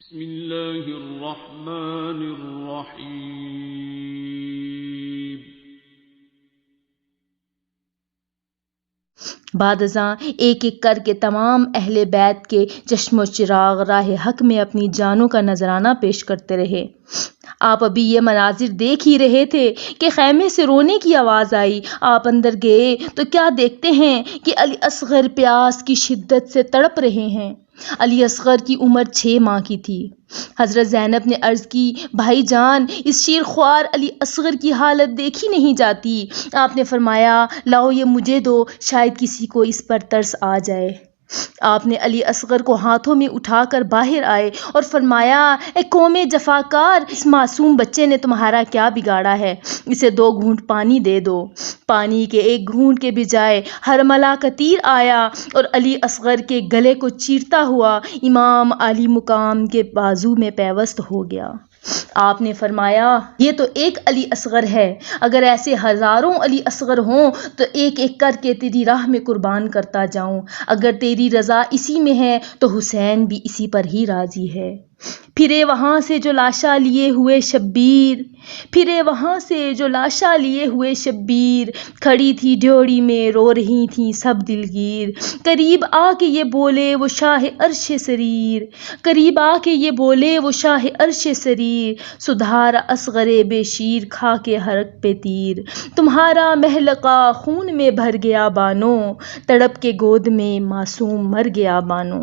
بسم اللہ الرحمن الرحیم۔ بعد ازاں ایک ایک کر کے تمام اہل بیت کے چشم و چراغ راہ حق میں اپنی جانوں کا نذرانہ پیش کرتے رہے۔ آپ ابھی یہ مناظر دیکھ ہی رہے تھے کہ خیمے سے رونے کی آواز آئی۔ آپ اندر گئے تو کیا دیکھتے ہیں کہ علی اصغر پیاس کی شدت سے تڑپ رہے ہیں۔ علی اصغر کی عمر 6 ماہ کی تھی۔ حضرت زینب نے عرض کی، بھائی جان، اس شیر خوار علی اصغر کی حالت دیکھی نہیں جاتی۔ آپ نے فرمایا، لاؤ یہ مجھے دو، شاید کسی کو اس پر ترس آ جائے۔ آپ نے علی اصغر کو ہاتھوں میں اٹھا کر باہر آئے اور فرمایا، اے قوم جفاکار، اس معصوم بچے نے تمہارا کیا بگاڑا ہے؟ اسے 2 گھونٹ پانی دے دو۔ پانی کے 1 گھونٹ کے بجائے ہرملہ کا تیر آیا اور علی اصغر کے گلے کو چیرتا ہوا امام عالی مقام کے بازو میں پیوست ہو گیا۔ آپ نے فرمایا، یہ تو ایک علی اصغر ہے، اگر ایسے ہزاروں علی اصغر ہوں تو ایک ایک کر کے تیری راہ میں قربان کرتا جاؤں۔ اگر تیری رضا اسی میں ہے تو حسین بھی اسی پر ہی راضی ہے۔ پھرے وہاں سے جو لاشا لیے ہوئے شبیر، کھڑی تھی ڈیوڑی میں رو رہی تھیں سب دلگیر۔ قریب آ کے یہ بولے وہ شاہ عرش سریر، سدھارا اصغر بے شیر کھا کے حرق پہ تیر۔ تمہارا محلقہ خون میں بھر گیا بانو، تڑپ کے گود میں معصوم مر گیا بانو۔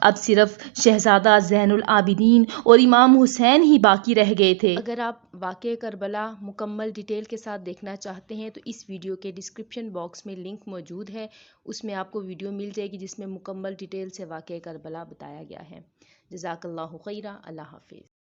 اب صرف شہزادہ زین العابدین اور امام حسین ہی باقی رہ گئے تھے۔ اگر آپ واقعہ کربلا مکمل ڈیٹیل کے ساتھ دیکھنا چاہتے ہیں تو اس ویڈیو کے ڈسکرپشن باکس میں لنک موجود ہے، اس میں آپ کو ویڈیو مل جائے گی جس میں مکمل ڈیٹیل سے واقعہ کربلا بتایا گیا ہے۔ جزاک اللہ خیرہ۔ اللہ حافظ۔